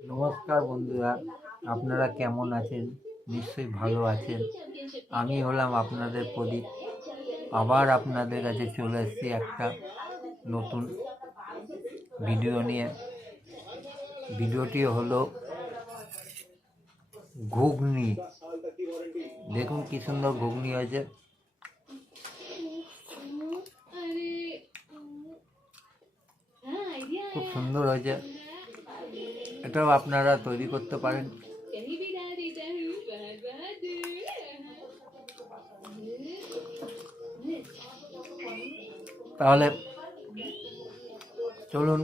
নমস্কার বন্ধুরা, আপনারা কেমন আছেন? নিশ্চয়ই ভালো আছেন। আমি হলাম আপনাদের প্রদীপ। আবার আপনাদের কাছে চলে এসেছি একটা নতুন ভিডিও নিয়ে। ভিডিওটি হলো ঘুগনি। দেখুন কি সুন্দর ঘুগনি হয়েছে। খুব সুন্দর হয়েছে। এটাও আপনারা তৈরি করতে পারেন। তাহলে চলুন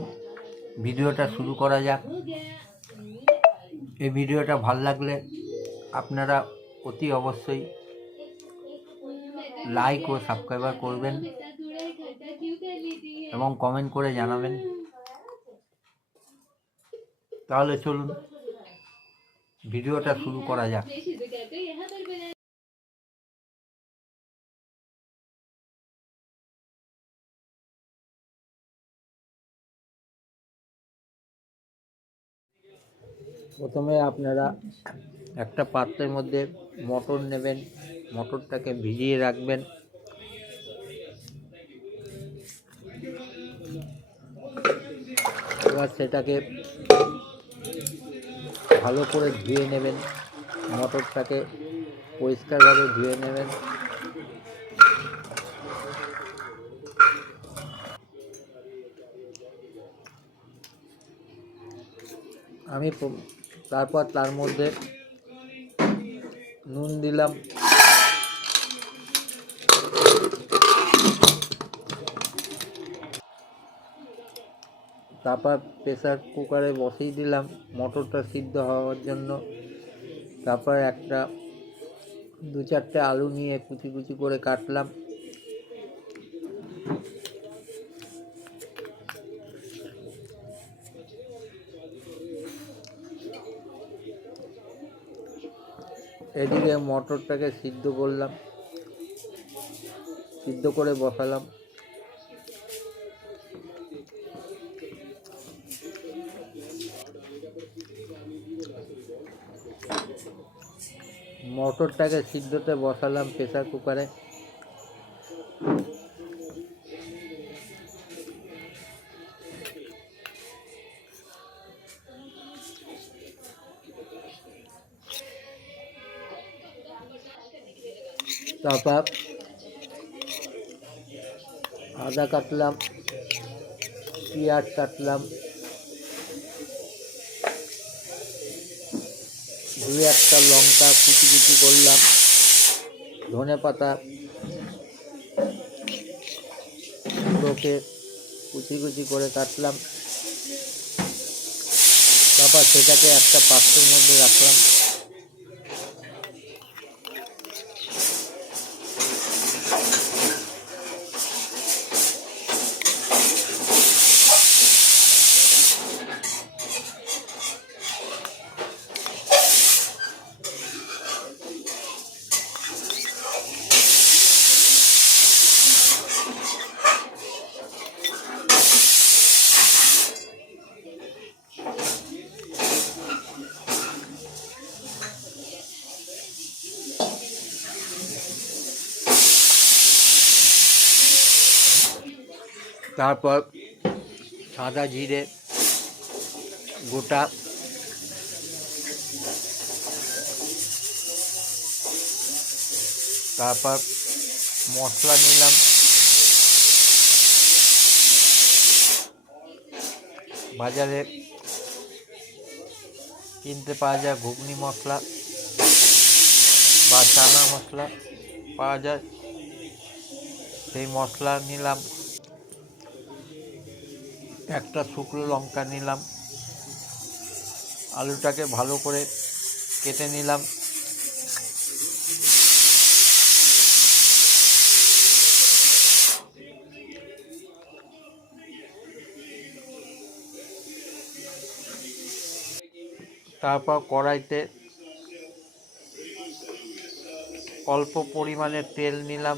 ভিডিওটা শুরু করা যাক। এই ভিডিওটা ভালো লাগলে আপনারা অতি অবশ্যই লাইক ও সাবস্ক্রাইবার করবেন এবং কমেন্ট করে জানাবেন। তাহলে চলুন, ভিডিওটা শুরু করা যাক। প্রথমে আপনারা একটা পাত্রের মধ্যে মটর নেবেন, মটরটাকে ভিজিয়ে রাখবেন। এবার সেটাকে ভালো করে ধুয়ে নেবেন। মটরটাকে পরিষ্কারভাবে ধুয়ে নেবেন। আমি তারপর তার মধ্যে নুন দিলাম। তারপর প্রেসার কুকারে বসিয়ে দিলাম। মটরটা সিদ্ধ হওয়ার জন্য। তারপর একটা, দু চারটে আলু নিয়ে কুচি কুচি করে কাটলাম। এদিকে মটরটাকে সিদ্ধ করলাম। সিদ্ধ করে বসালাম। মটরটাকে সিদ্ধতে বসালাম প্রেসার কুকারে। তারপর আদা কাটলাম পেঁয়াজ কাটলাম। দু একটা লঙ্কা কুচি কুচি করলাম। ধনে পাতা গুঁড়োকে কুচি কুচি করে কাটলাম। তারপর সেটাকে একটা পাত্রের মধ্যে রাখলাম। তারপর সাদা জিরে, গোটা তারপর মশলা নিলাম। বাজারে কিনতে পাওয়া যায় ঘুগনি মশলা বা চানা মশলা পাওয়া যায়। সেই মশলা নিলাম। একটা শুকনো লঙ্কা নিলাম। আলুটাকে ভালো করে কেটে নিলাম। তারপর কড়াইতে অল্প পরিমাণে তেল নিলাম।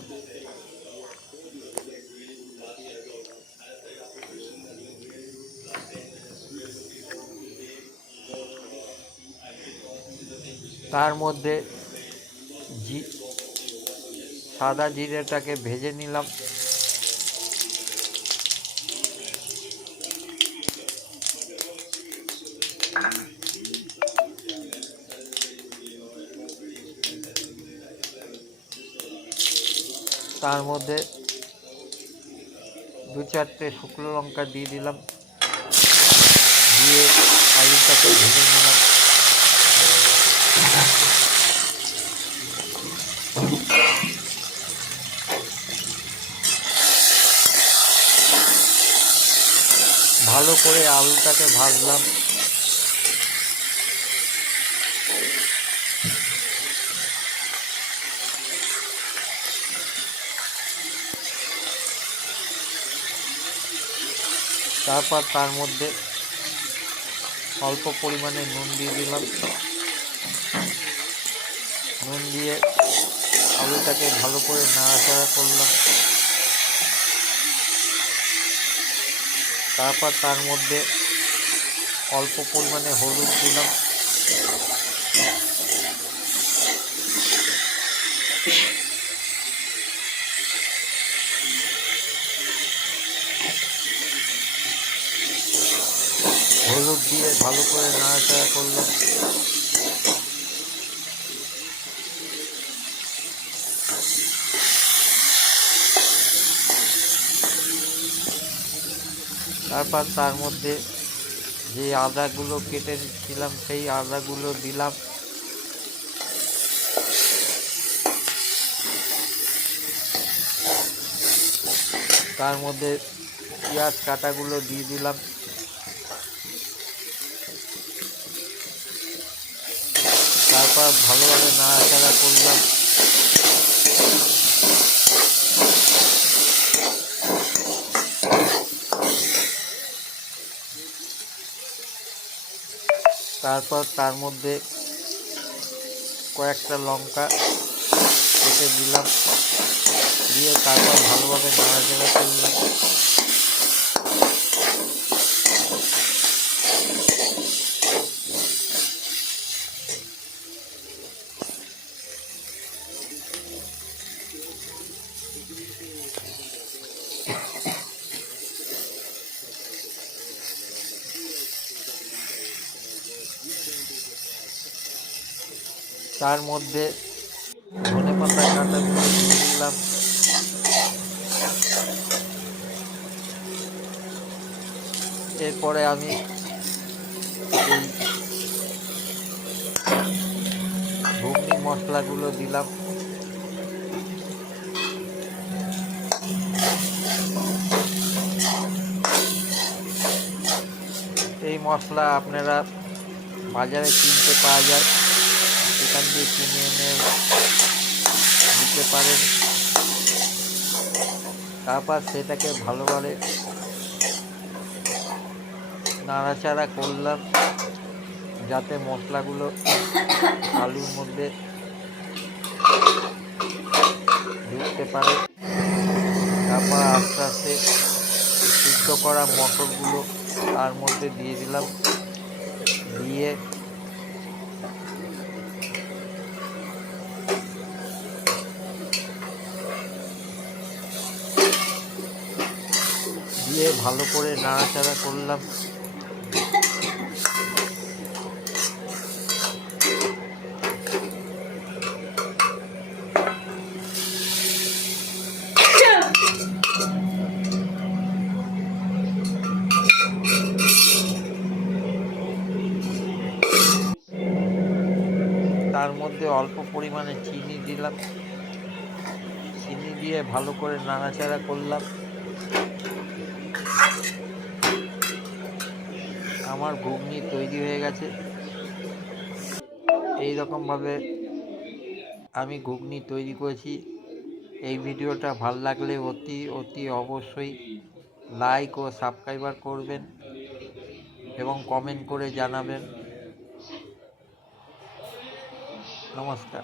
তার মধ্যে জি, সাদা জিরেটাকে ভেজে নিলাম। তার মধ্যে দু চারটে শুকনো লঙ্কা দিয়ে দিলাম। দিয়ে আলুটাকে ভেজে নিলাম। ভালো করে আলুটাকে ভাজলাম। তারপর তার মধ্যে অল্প পরিমাণে নুন দিয়ে দিলাম। নুন দিয়ে আলুটাকে ভালো করে নাড়াচাড়া করলাম। তারপর তার মধ্যে অল্প পরিমাণে হলুদ দিলাম। হলুদ দিয়ে ভালো করে নাড়াচাড়া করলাম। তারপর তার মধ্যে যে আদাগুলো কেটে ছিলাম সেই আদাগুলো দিলাম। তার মধ্যে পেঁয়াজ কাটাগুলো দিয়ে দিলাম। তারপর ভালোভাবে নাড়াচাড়া করলাম। তারপর তার মধ্যে কয়েকটা লঙ্কা কেটে দিলাম। দিয়ে তারপর ভালোভাবে নাড়াচাড়া করলাম। তার মধ্যে ধনে পাতা দিয়ে দিলাম। এরপরে আমি এই ঘুগনি মশলাগুলো দিলাম। এই মশলা আপনারা বাজারে কিনতে পাওয়া যায়। সেখান দিয়ে কিনে এনে দিতে পারেন। তারপর সেটাকে ভালোভাবে নাড়াচাড়া করলাম, যাতে মশলাগুলো আলুর মধ্যে ঢুকতে পারে। তারপর আস্তে আস্তে সিদ্ধ করা মটরগুলো তার মধ্যে দিয়ে দিলাম। দিয়ে দিয়ে ভালো করে নাড়াচাড়া করলাম। তার মধ্যে অল্প পরিমাণে চিনি দিলাম। চিনি দিয়ে ভালো করে নাড়াচাড়া করলাম। আমার ঘুগনি তৈরি হয়ে গেছে। এই রকমভাবে আমি ঘুগনি তৈরি করেছি। এই ভিডিওটা ভালো লাগলে অতি অতি অবশ্যই লাইক ও সাবস্ক্রাইবার করবেন এবং কমেন্ট করে জানাবেন। নমস্কার।